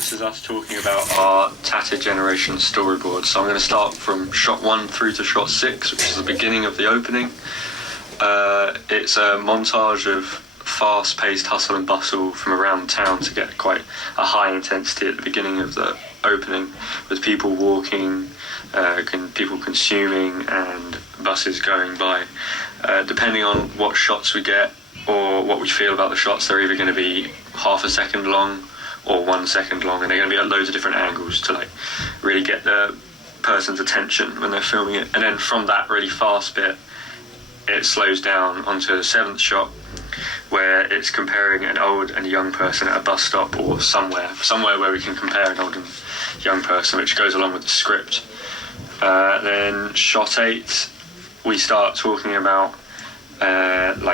this is us talking about our Tatted Generation storyboard. So I'm going to start from shot 1 through to shot 6, which is the beginning of the opening. It's a montage of fast-paced hustle and bustle from around town to get quite a high intensity at the beginning of the opening, with people walking, people consuming, and buses going by. Depending on what shots we get or what we feel about the shots, they're either going to be half a second long or 1 second long, and they're going to be at loads of different angles to really get the person's attention when they're filming it. And then from that really fast bit, it slows down onto the 7th shot, where it's comparing an old and young person at a bus stop or somewhere where we can compare an old and young person, which goes along with the script. Then shot 8, we start talking about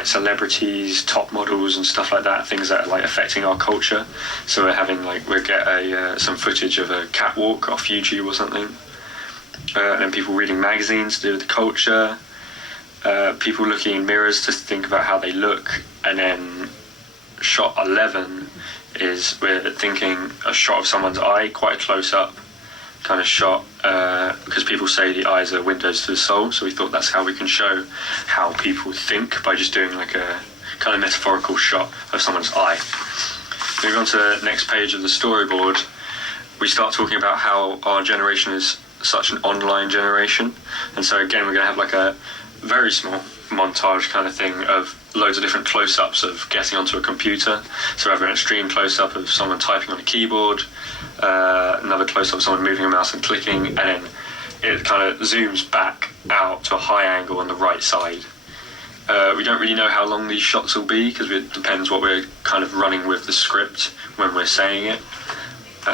celebrities, top models and stuff like that, things that are affecting our culture. So we're having we'll get some footage of a catwalk off YouTube or something, and then people reading magazines to do with the culture, people looking in mirrors to think about how they look. And then shot 11 is we're thinking a shot of someone's eye, quite a close up kind of shot, because people say the eyes are windows to the soul, so we thought that's how we can show how people think, by just doing a kind of metaphorical shot of someone's eye. Moving on to the next page of the storyboard, we start talking about how our generation is such an online generation, and so again we're going to have a very small montage kind of thing of loads of different close-ups of getting onto a computer. So we have an extreme close-up of someone typing on a keyboard, another close-up of someone moving a mouse and clicking, and then it kind of zooms back out to a high angle on the right side. We don't really know how long these shots will be, because it depends what we're kind of running with the script when we're saying it.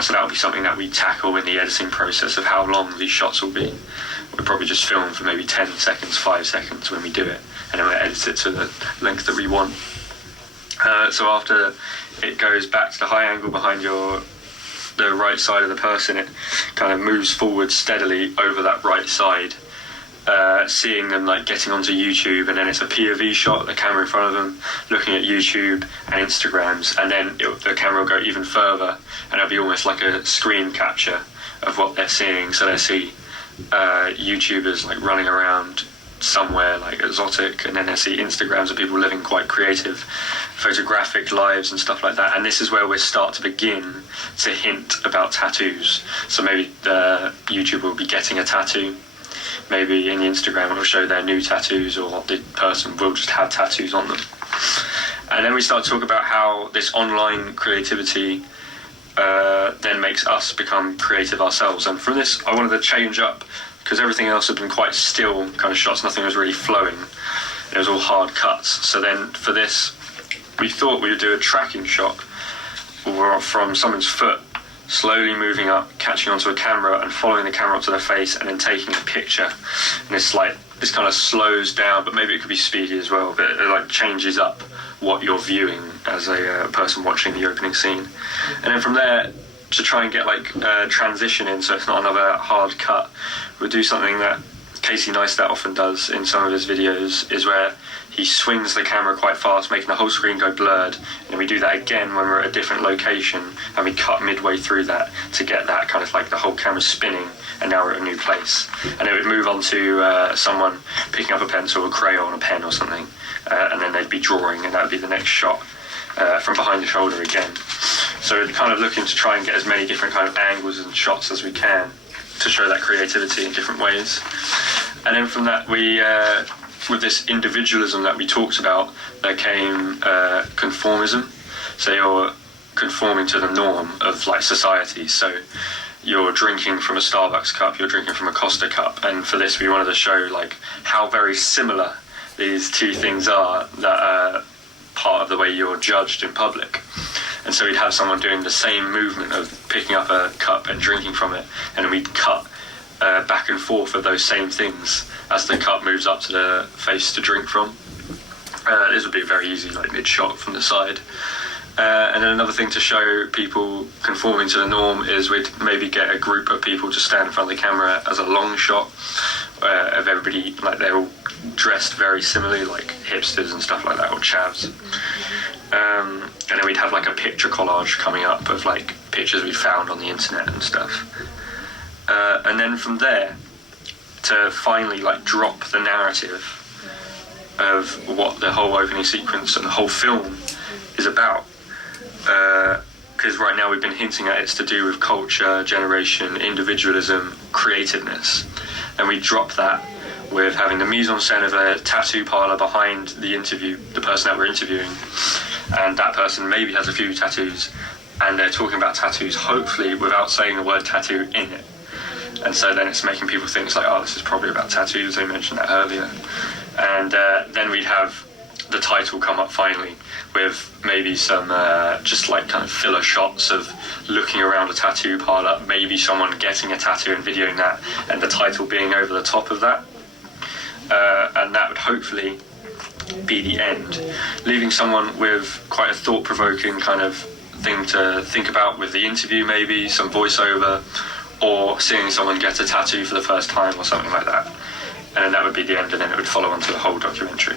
So that'll be something that we tackle in the editing process, of how long these shots will be. We'll probably just film for maybe 10 seconds, 5 seconds when we do it, and then we'll edit it to the length that we want. So after it goes back to the high angle behind the right side of the person, it kind of moves forward steadily over that right side, seeing them getting onto YouTube, and then it's a POV shot, the camera in front of them looking at YouTube and Instagrams, and then the camera will go even further, and it'll be almost like a screen capture of what they're seeing. So they see YouTubers running around somewhere exotic, and then they see Instagrams of people living quite creative photographic lives and stuff like that. And this is where we start to begin to hint about tattoos. So maybe the YouTuber will be getting a tattoo, maybe in the Instagram it will show their new tattoos, or the person will just have tattoos on them. And then we start to talk about how this online creativity then makes us become creative ourselves. And from this I wanted to change up, because everything else had been quite still kind of shots, nothing was really flowing, it was all hard cuts. So then for this we thought we would do a tracking shot from someone's foot slowly moving up, catching onto a camera and following the camera up to their face, and then taking a picture. And this kind of slows down, but maybe it could be speedy as well, but it changes up what you're viewing as a person watching the opening scene. And then from there, to try and get transition in, so it's not another hard cut, we'll do something that Casey Neistat often does in some of his videos, is where he swings the camera quite fast, making the whole screen go blurred, and we do that again when we're at a different location, and we cut midway through that to get that kind of the whole camera spinning, and now we're at a new place. And it would move on to someone picking up a pencil, a crayon, a pen or something, and then they'd be drawing, and that would be the next shot from behind the shoulder again. So we're kind of looking to try and get as many different kind of angles and shots as we can to show that creativity in different ways. And then from that, we with this individualism that we talked about, there came conformism. So you're conforming to the norm of society. So you're drinking from a Starbucks cup, you're drinking from a Costa cup, and for this we wanted to show how very similar these two things are, that are part of the way you're judged in public. And so we'd have someone doing the same movement of picking up a cup and drinking from it, and then we'd cut back and forth of those same things as the cup moves up to the face to drink from. This would be very easy, mid-shot from the side. And then another thing to show people conforming to the norm is we'd maybe get a group of people to stand in front of the camera as a long shot of everybody, they're all dressed very similarly, hipsters and stuff like that, or chavs. And and then we'd have like a picture collage coming up of like pictures we found on the internet and stuff. And then from there, to finally like drop the narrative of what the whole opening sequence and the whole film is about. Because right now we've been hinting at it's to do with culture, generation, individualism, creativeness. And we drop that with having the mise-en-scène of a tattoo parlor behind the person that we're interviewing. And that person maybe has a few tattoos, and they're talking about tattoos, hopefully without saying the word tattoo in it. And so then it's making people think, it's like, oh, this is probably about tattoos, they mentioned that earlier. And then we'd have the title come up finally, with maybe some just like kind of filler shots of looking around a tattoo parlor, maybe someone getting a tattoo and videoing that, and the title being over the top of that. And that would hopefully be the end, leaving someone with quite a thought-provoking kind of thing to think about with the interview, maybe some voiceover, or seeing someone get a tattoo for the first time or something like that. And then that would be the end, and then it would follow on to the whole documentary.